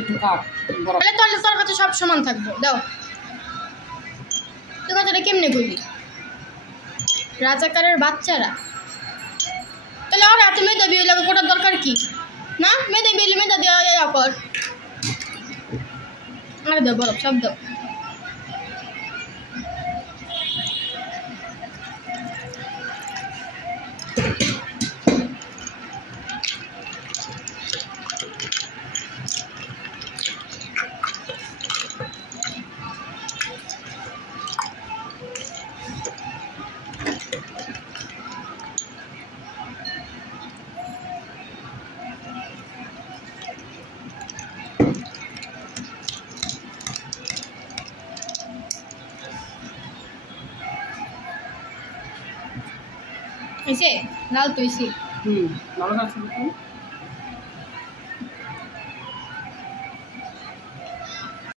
একটু কাট বড় তাহলে তাহলে তোর কাছে সব সমান থাকবো দাও তুই কথাটা কেমনে বললি রাজাকারের বাচ্চারা তাহলে আর এত মেধা বিয়ে লাগে কোটার দরকার কি না মেধা বিয়ে মেধা দেওয়া কর আরে দাও বরফ সব দাও ऐसे लाल तो इसे ভালো লাগছে